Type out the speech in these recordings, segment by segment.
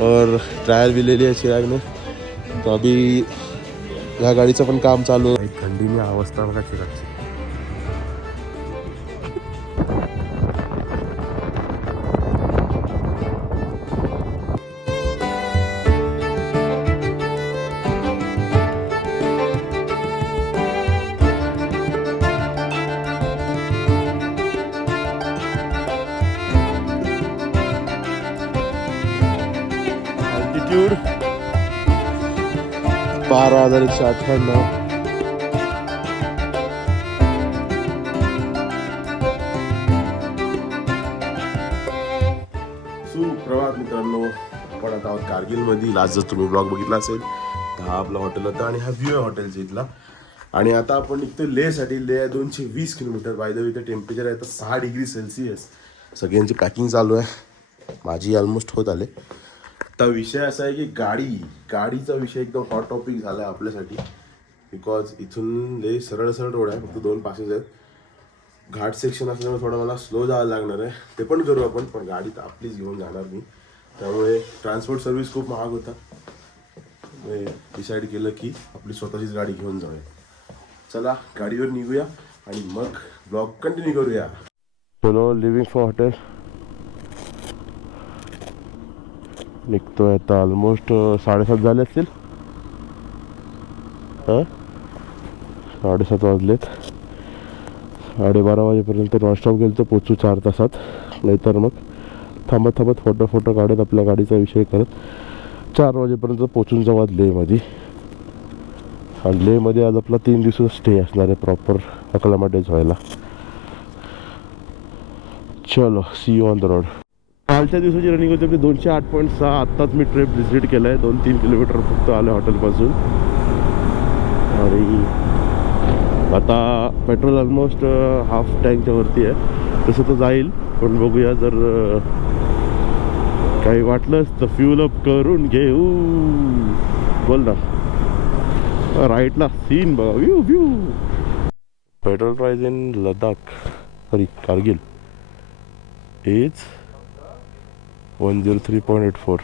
और ट्रायल भी ले लिया चिराग ने. तो अभी ह्या गाडीचं पण काम चालू आहे. थंडीने अवस्था बघा चिरागची. अल्टिट्यूड 12,198. सुप्रभात मित्रांनो, आपण आता आहोत कारगिलमध्ये. लास्ट जर तुम्ही ब्लॉग बघितला असेल तर हा आपला हॉटेल होता आणि हा व्ह्यू आहे हॉटेलचा इथला. आणि आता आपण निघतो लेहसाठी. Leh 220 kilometre. By the way इथं टेम्परेचर आहे तर 6 डिग्री सेल्सिअस. सगळ्यांची पॅकिंग चालू आहे. माझी ऑलमोस्ट होत आले. आता विषय असा आहे की गाडीचा विषय एकदम हॉट टॉपिक झाला आहे आपल्यासाठी. बिकॉज इथून ले सरळ रोड आहे, फक्त 2 पासेस आहेत. घाट सेक्शन असल्यामुळे थोडं मला स्लो जायला लागणार आहे. ते पण करू आपण, पण गाडी तर आपलीच घेऊन जाणार मी. त्यामुळे ट्रान्सपोर्ट सर्व्हिस खूप महाग होता. डिसाईड केलं की आपली स्वतःचीच गाडी घेऊन जाऊया. चला गाडीवर निघूया आणि मग ब्लॉग कंटिन्यू करूया. चलो लिव्हिंग फॉर हॉटेल निघतोय आता. ऑलमोस्ट 7:30 झाले असतील. 7:30 वाजलेत. 12:30 वाजेपर्यंत नॉनस्टॉप गेलो तर पोचू 4 तासात. नाहीतर मग थांबत फोटो काढत आपल्या गाडीचा विषय करत 4 वाजेपर्यंत पोचून जाऊ आज लेहमध्ये. आणि लेहमध्ये आज आपला 3 दिवसाचा स्टे असणार आहे प्रॉपर अक्लामटाईज व्हायला. चलो see you on the road. कालच्या दिवसाची रनिंग होती आपली 208.6. आत्ताच मी ट्रेप विजिट केलं आहे. 2-3 किलोमीटर फक्त आलं हॉटेलपासून. आणि आता पेट्रोल ऑलमोस्ट हाफ टँकच्या वरती आहे. तसं तर जाईल, पण बघूया. जर काही वाटलंच तर फ्यूल अप करून घेऊ. बोल ना. राईटला सीन बघा, view. Petrol price in Ladakh, sorry Kargil, is 103.84.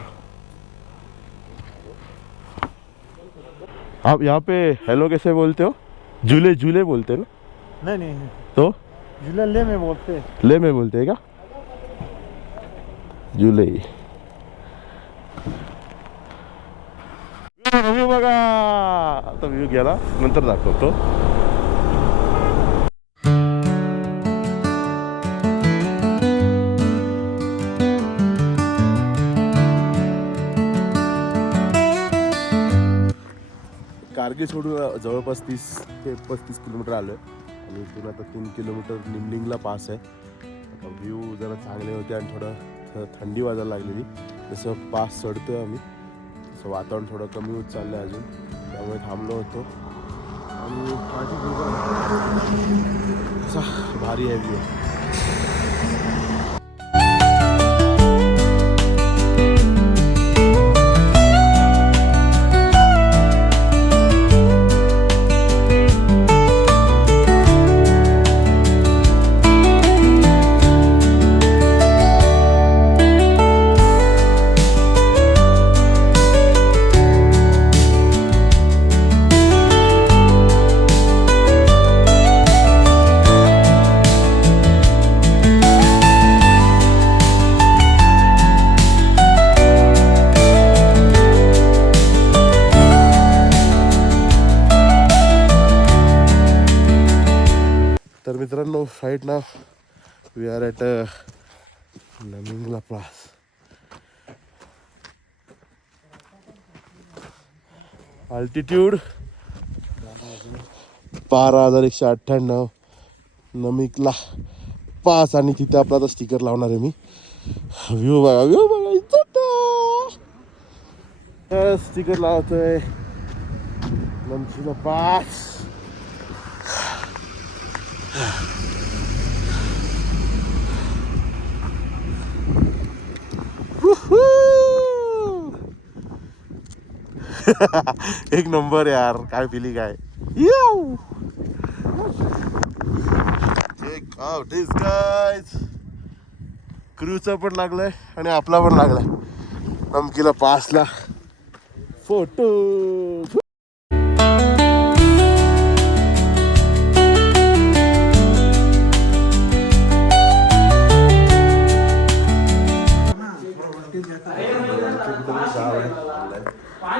आप यहाँ पे हेलो कैसे बोलते हो? झूले बोलते हैं ना? नहीं तो झूला ले में बोलते. ले में बोलते हैं का? झूले. व्ह्यू बघा. आता व्ह्यू गेला, नंतर दाखवतो. कारगिल सोडून जवळपास 30 ते 35 किलोमीटर आलो आहे. आणि इथून आता 3 किलोमीटर निमलिंगला पास आहे. आता व्ह्यू जरा चांगले होते आणि थोडं थंडी वाजायला लागलेली. जसं पास चढतोय आम्ही तसं वातावरण थोडं कमी होत चाललं आहे अजून. त्यामुळे थांबलो होतो. आणि असा भारी आहे व्ह्यू. तर मित्रांनो, right now we are at Namingla pass. Altitude 12,198. Namika La pass. आणि तिथे आपला आता स्टिकर लावणार आहे मी. व्ह्यू बघा स्टिकर लावतोय. नमकीला पास. एक नंबर यार. काय फिलिंग आहे. क्रूचा पण लागलाय आणि आपला पण लागलाय. नमकीला पासला फोटो.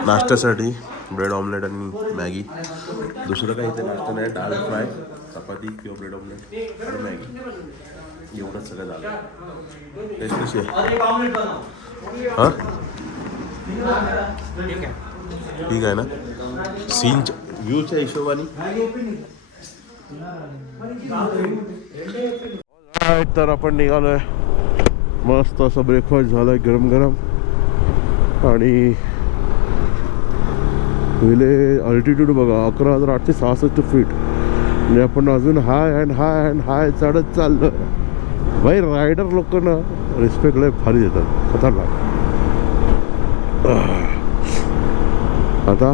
नाश्त्यासाठी ब्रेड ऑमलेट आणि मॅगी. दुसरं काही इथे नाश्ता नाही. डाळ फ्राय, चपाती किंवा ब्रेड ऑमलेट आणि मॅगी, एवढंच सगळं झालं. टेस्ट कशी आहे? हां ठीक आहे ना. सीनच्या व्ह्यूच्या हिशोबाने. तर आपण निघालोय. मस्त असं ब्रेकफास्ट झालाय गरम गरम. आणि पहिले अल्टिट्यूड बघा 11,866 फीट. आणि आपण अजून हाय अँड हाय अँड हाय चढत चाललो. भाई रायडर लोक ना रिस्पेक्ट लय भारी देतात, खतरनाक. आता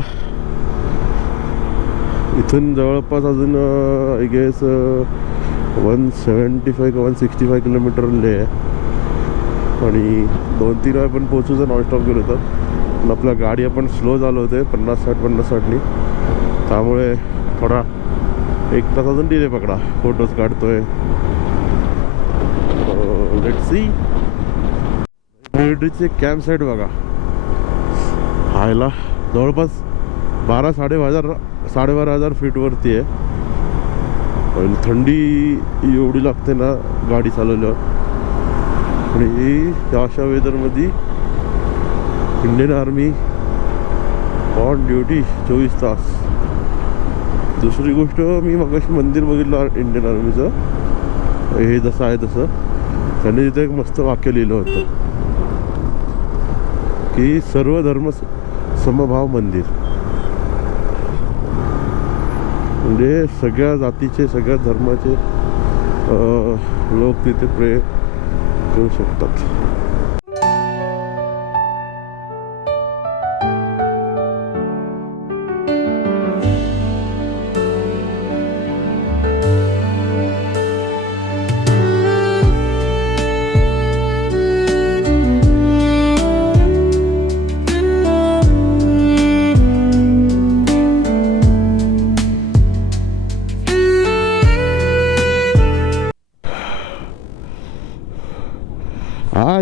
इथून जवळपास अजून आय गेस 175 किंवा 165 किलोमीटर ले आहे. आणि 2-3 वेळा पण पोहोचूचं नॉनस्टॉप गेलो होतं. पण आपल्या गाडी आपण स्लो झालो होते 50-60 त्यामुळे थोडा 1 तास अजून डिले पकडा. फोटोज काढतोय. Let's see. मिलिटरीचे कॅम्प साईट बघा. हायला जवळपास 12,000-12,500 फीटवरती आहे. आणि थंडी एवढी लागते ना गाडी चालवल्यावर. आणि अशा वेदरमध्ये इंडियन आर्मी ऑन ड्युटी 24 तास. दुसरी गोष्ट, मी मगाशी मंदिर बघितलं इंडियन आर्मीचं, हे जसं आहे तसं. त्यांनी तिथे एक मस्त वाक्य लिहिलं होतं की सर्व धर्म समभाव मंदिर. म्हणजे सगळ्या जातीचे, सगळ्या धर्माचे लोक तिथे प्रे करू शकतात.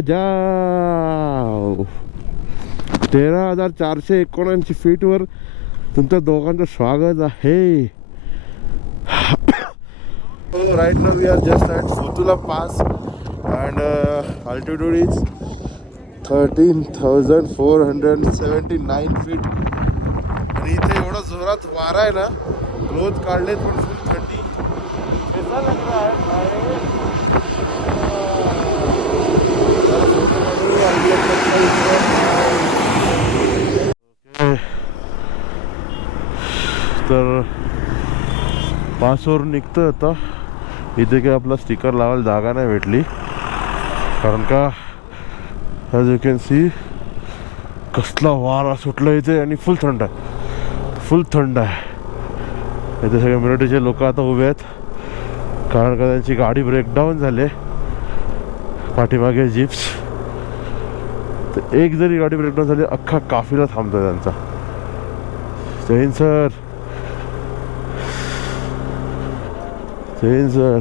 जाओ. 13,479 फीटवर तुमच्या दोघांचं स्वागत आहे. Right now we are just at Fotu La pass and altitude is 13,479 feet. आणि इथे एवढा जोरात वारा आहे ना, क्लोथ काढलेत पण फुल थंडी. कैसा लग रहा है? तर पासवर निघतं. आता इथे काही आपला स्टिकर लावायला जागा नाही भेटली, कारण का ॲज यू कॅन सी कसला वारा सुटला इथे. आणि फुल थंड आहे, फुल थंड आहे. इथे सगळे मिलिटरीचे लोक आता उभे आहेत, कारण का त्यांची गाडी ब्रेकडाऊन झाली पाठीमागे जीप्स. तर एक जरी गाडी ब्रेकडाऊन झाली, अख्खा काफिला थांबतो त्यांचा. जय हिंद सर. जय हिंद सर.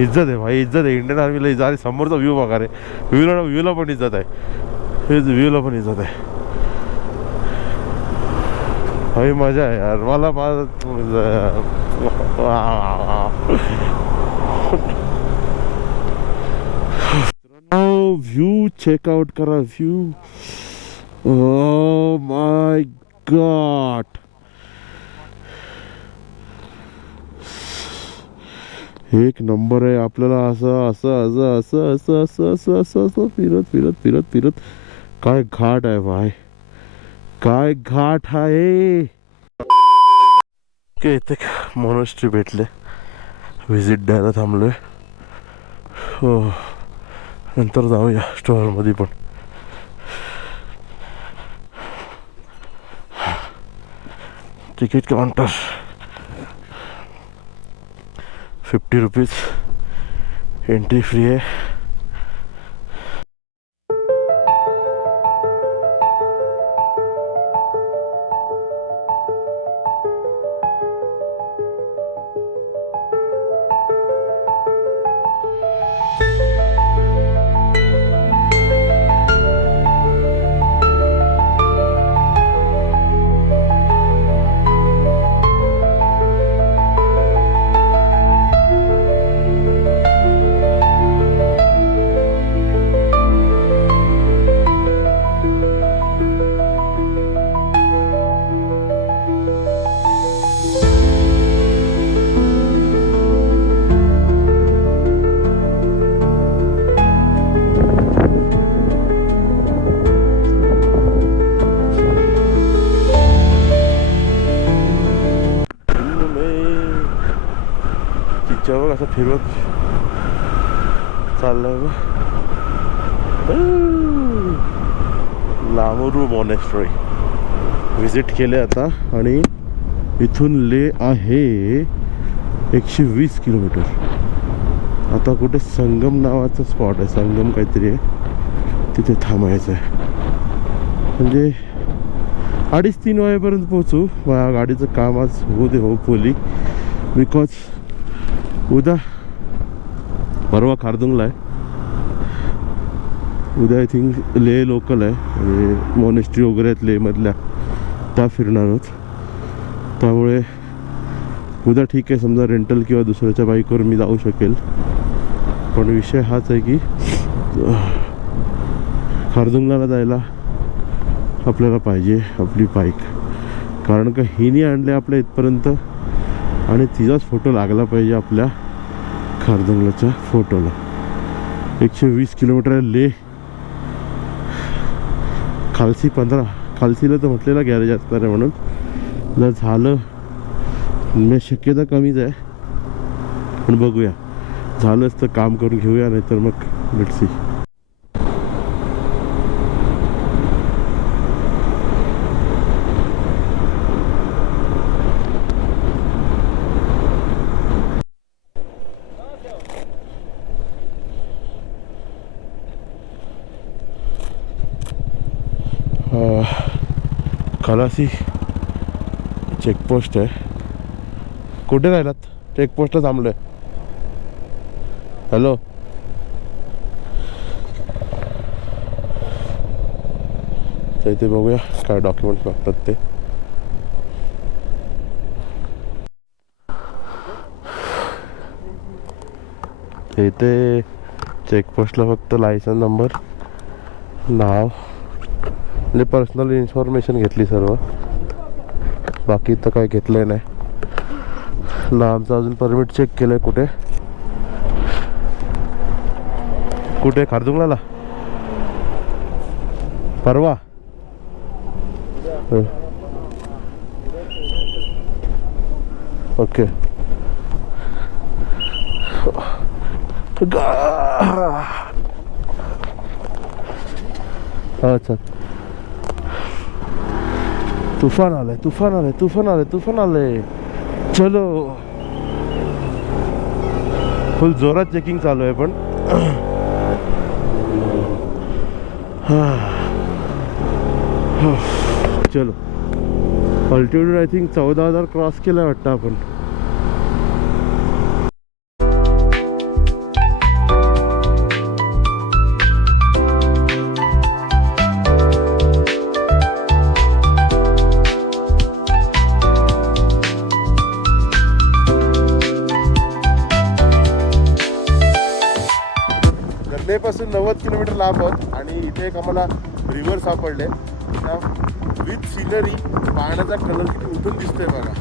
इज्जत आहे भाई, इज्जत आहे. इंडियन आर्मीला इज्जत. आणि समोरचा व्ह्यू बघा रे. व्ह्यूला पण इज्जत आहे. व्ह्यूला पण इज्जत आहे भाई. मजा आहे यार. मला व्ह्यू चेकआउट करा. View, oh my God. एक नंबर आहे. आपल्याला असं असं असं असं असं असं असं असं असं फिरत फिरत फिरत फिरत. काय घाट आहे भाई, काय घाट आहे. इथे मोनस्ट्री भेटले, व्हिजिट द्यायला थांबलोय. हो, नंतर जाऊया स्टोअरमध्ये पण. Ticket counter 50 rupees, entry free आहे. असं फिरवत चाललंय लामुरू मॉनेस्ट्री विजिट केले आता. आणि इथून ले आहे 120 किलोमीटर. आता कुठे संगम नावाचं स्पॉट आहे, संगम काहीतरी आहे, तिथे थांबायचं आहे. म्हणजे 2:30-3 वाजेपर्यंत पोहोचू. माझ्या गाडीचं काम आज होऊ दे होपफुली, बिकॉज उद्या परवा खारदुंगला आहे, उद्या आय थिंक ले लोकल आहे. म्हणजे मॉनेस्ट्री वगैरे आहेत लेमधल्या, त्या फिरणार आहोत. त्यामुळे उद्या ठीक आहे, समजा रेंटल किंवा दुसऱ्याच्या बाईकवर मी जाऊ शकेल. पण विषय हाच आहे की खारदुंगला जायला आपल्याला पाहिजे आपली बाईक. कारण का हिने आणले आपल्या इथपर्यंत आणि तिचाच फोटो लागला पाहिजे आपल्या खारदुंगलाच्या फोटोला. 120 किलोमीटर ले, खालसी 15. खालसीला तर म्हटलेला गॅरेज असणार आहे म्हणून, जर झालं मी शक्यता कमीच आहे, पण बघूया. झालंच तर काम करून घेऊया, नाही तर मग लेट्स सी. खलासी चेकपोस्ट आहे. कुठे राहिलात? चेकपोस्टला थांबलोय. हॅलो, तर इथे बघूया काय डॉक्युमेंट्स लागतात ते. इथे चेकपोस्टला फक्त लायसन नंबर, नाव, म्हणजे पर्सनल इन्फॉर्मेशन घेतली सर्व, बाकी तर काही घेतलं नाही ना. आमचं अजून परमिट चेक केलं आहे. कुठे कुठे खारदुंगला परवा. ओके. अच्छा, तुफान आलंय, तुफान आलंय, तुफान आलंय, तुफान आलंय. चलो, फुल जोरात चेकिंग चालू आहे. पण चलो, अल्टिट्यूड आय थिंक 14,000 क्रॉस केलं वाटतं आपण. पासून 90 किलोमीटर लांब आहोत आणि इथे एक आम्हाला रिव्हर सापडले. त्या विथ सिनरी, पाण्याचा कलर किती उठून दिसतोय बघा.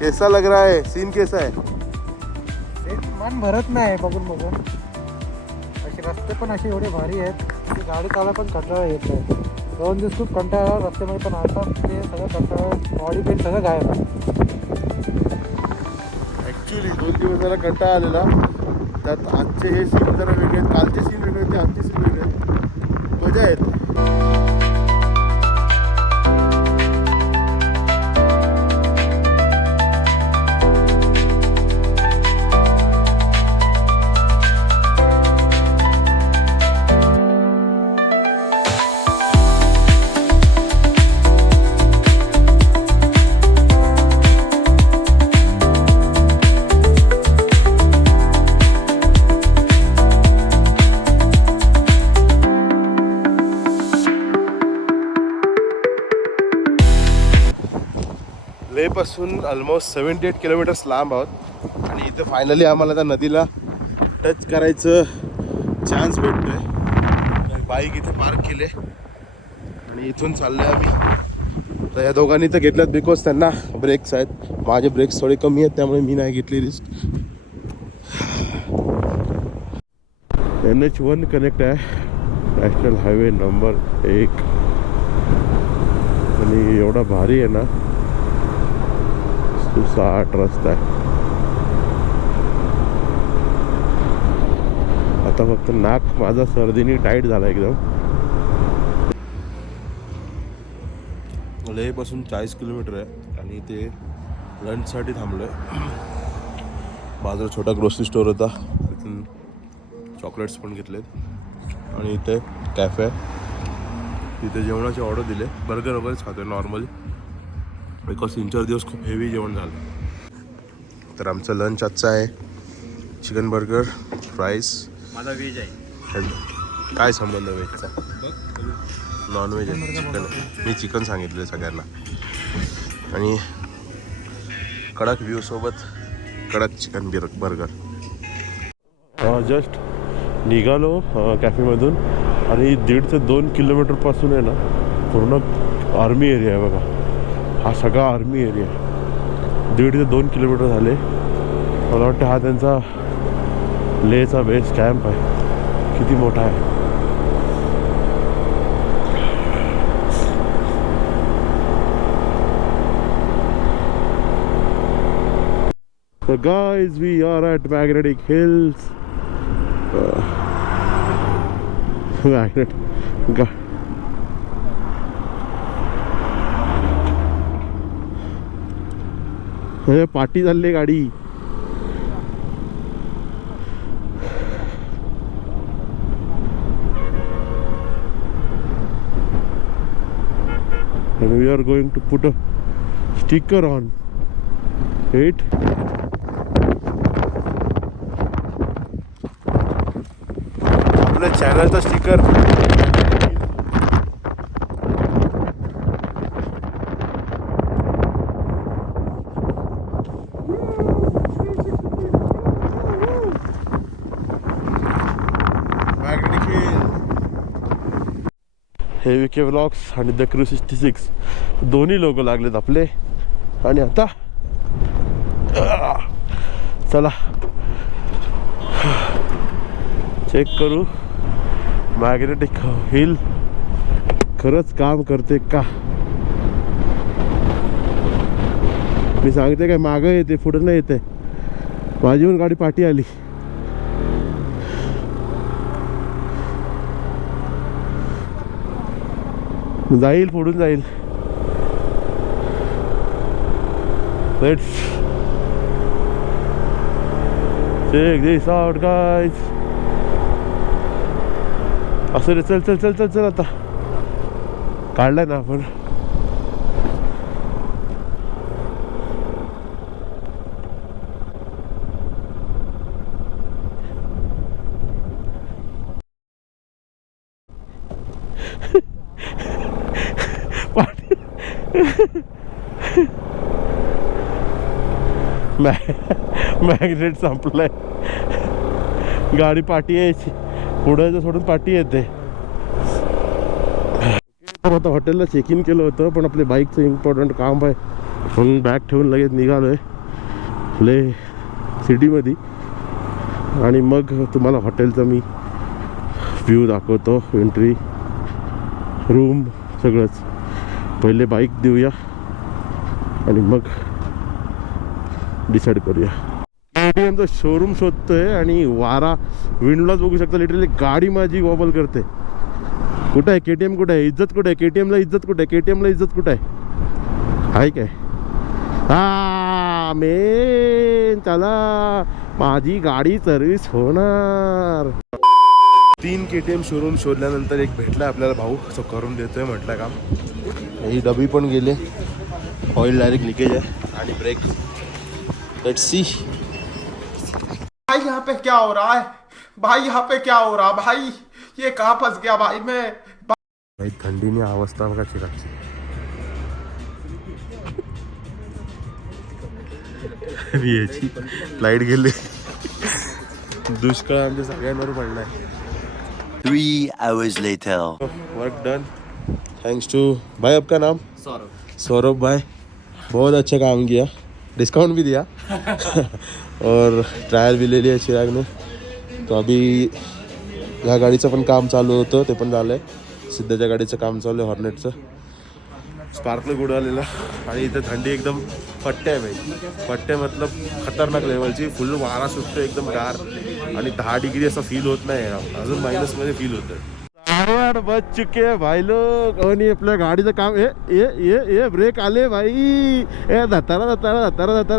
कैसा लग रहा है? सीन कैसा है? मन भरत नाही बघून बघून. असे रस्ते पण असे एवढे भारी आहेत की गाडी चालवा पण कंटाळा येत नाही. 2 दिवस खूप कंटाळा रस्त्यामध्ये, पण आता ते सगळं कंटाळा, बॉडी पेन सगळं गायब आहे. ॲक्च्युली 2 दिवस झाला कंटाळा आलेला. त्यात आजचे हे सीन जरा वेगळे आहेत, कालचे सीन वेगळे आहेत, आजचे सीन वेगळे आहेत. मजा येते. लेपासून ऑलमोस्ट 78 किलोमीटर्स लांब आहोत आणि इथं फायनली आम्हाला त्या नदीला टच करायचं चान्स भेटतोय. बाईक इथे पार्क केले आणि इथून चाललोय आम्ही. तर या दोघांनी तर घेतल्यात बिकॉज त्यांना ब्रेक्स आहेत. माझे ब्रेक्स थोडे कमी आहेत, त्यामुळे मी नाही घेतली रिस्क. NH1 कनेक्ट आहे नॅशनल हायवे नंबर 1 आणि एवढा भारी आहे ना, सुसाट रस्ता आहे. आता फक्त नाक माझा सर्दीने टाईट झाला एकदम. लेहपासून 40 किलोमीटर आहे आणि ते लंचसाठी थांबलो आहे. बाजूला छोटा ग्रोसरी स्टोअर होता, तिथून चॉकलेट्स पण घेतलेत आणि इथे कॅफे आहे, तिथे जेवणाची ऑर्डर दिले. बर्गर वगैरेच खातो नॉर्मली, बिकॉज 3-4 दिवस खूप हेवी जेवण झालं. तर आमचं लंच आजचं आहे चिकन बर्गर, फ्राईज. माझा व्हेज आहे. काय संबंध व्हेजचा? नॉनव्हेज आहे, चिकन आहे. मी चिकन सांगितलं सगळ्यांना. आणि कडक व्ह्यू सोबत कडक चिकन बर्गर. जस्ट निघालो कॅफेमधून आणि 1.5 ते 2 किलोमीटरपासून आहे ना पूर्ण आर्मी एरिया आहे बघा. हा सगळा आर्मी एरिया आहे. 1.5 ते 2 किलोमीटर झाले. मला वाटतं हा त्यांचा लेहचा बेस कॅम्प आहे. किती मोठा आहे. So guys, we are at Magnetic Hills. Party चालली गाडी. And we are going to put a sticker on it. आपल्या चॅनलचा स्टिकर. हे विके व्लॉग्स आणि द क्रू 66 दोन्ही लोक लागलेत आपले. आणि आता चला चेक करू मॅग्नेटिक हिल खरंच काम करते का. मी सांगते काय, मागं येते पुढं नाही येते. माझी पण गाडी पाठी आली. जाईल पुढून जाईल. Let's check this out guys. असं रे, चल चल चल चल चल. आता काढलाय ना आपण. मॅग्नेट संपलाय. गाडी पाठी यायची, पुढे सोडून पाठी येते. आता हॉटेलला चेक इन केलं होतं, पण आपल्या बाईकचं इम्पॉर्टंट काम आहे म्हणून बॅग ठेवून लगेच निघालोय लेह सिटीमध्ये. आणि मग तुम्हाला हॉटेलचा मी व्ह्यू दाखवतो, एंट्री, रूम सगळंच. पहिले बाईक देऊया आणि मग डिसाईड करूया. KTMचं शोरूम शोधतोय आणि वारा विंडोलाच बघू शकता. लिटरली गाडी माझी वॉबल करते. कुठं आहे KTM? कुठं आहे इज्जत? कुठं आहे KTMला इज्जत? कुठं आहे KTMला इज्जत? कुठं आहे काय? हा मेन, चला माझी गाडी सर्व्हिस होणार. 3 KTM शोरूम शोधल्यानंतर एक भेटला आपल्याला भाऊ, तो करून देतोय म्हटलं काम. ही डबी पण गेले, ऑइल डायरेक्ट लिकेज आहे आणि ब्रेक. Let's see. भाई यहाँ पे क्या हो रहा है? भाई यहाँ पे क्या हो रहा भाई? ये कहाँ फंस गया भाई मैं? भाई थंडीने अवस्था बघा चिराची. याची लाईट गेले. दुष्काळ आमच्या सगळ्यांवर पडलाय. 3 hours later. Work done thanks to भाई. आपका नाम? सौरभ. सौरभ भाई, बहुत अच्छा काम किया, डिस्काउंट भी दिया और ट्रायल भी ले लिया चिराग ने. तो अभी ह्या गाडीचं पण काम चालू होतं, ते पण झालंय. सिद्धाच्या गाडीचं काम चालू आहे, हॉर्नेटचं. स्पार्कल उडवलेला आणि इथं थंडी एकदम पट्टे आहे भाई, पट्टे मतलब खतरनाक लेवलची. फुल वारा सुटतो एकदम गार आणि 10 डिग्री असं फील होत नाही, अजून मायनसमध्ये फील होतं. बच चुके हैं भाई लोग. आणि आपल्या गाडीचं काम ए ब्रेक आले भाई. ए धतारा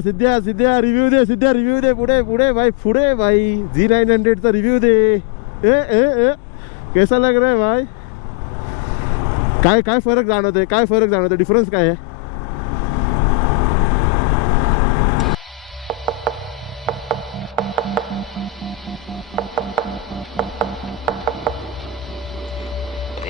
सिद्ध्या रिव्ह्यू दे पुढे भाई. G900चा रिव्ह्यू दे. ए कैसा लग रहा है भाई? काय फरक जाणवतोय, डिफरन्स काय आहे?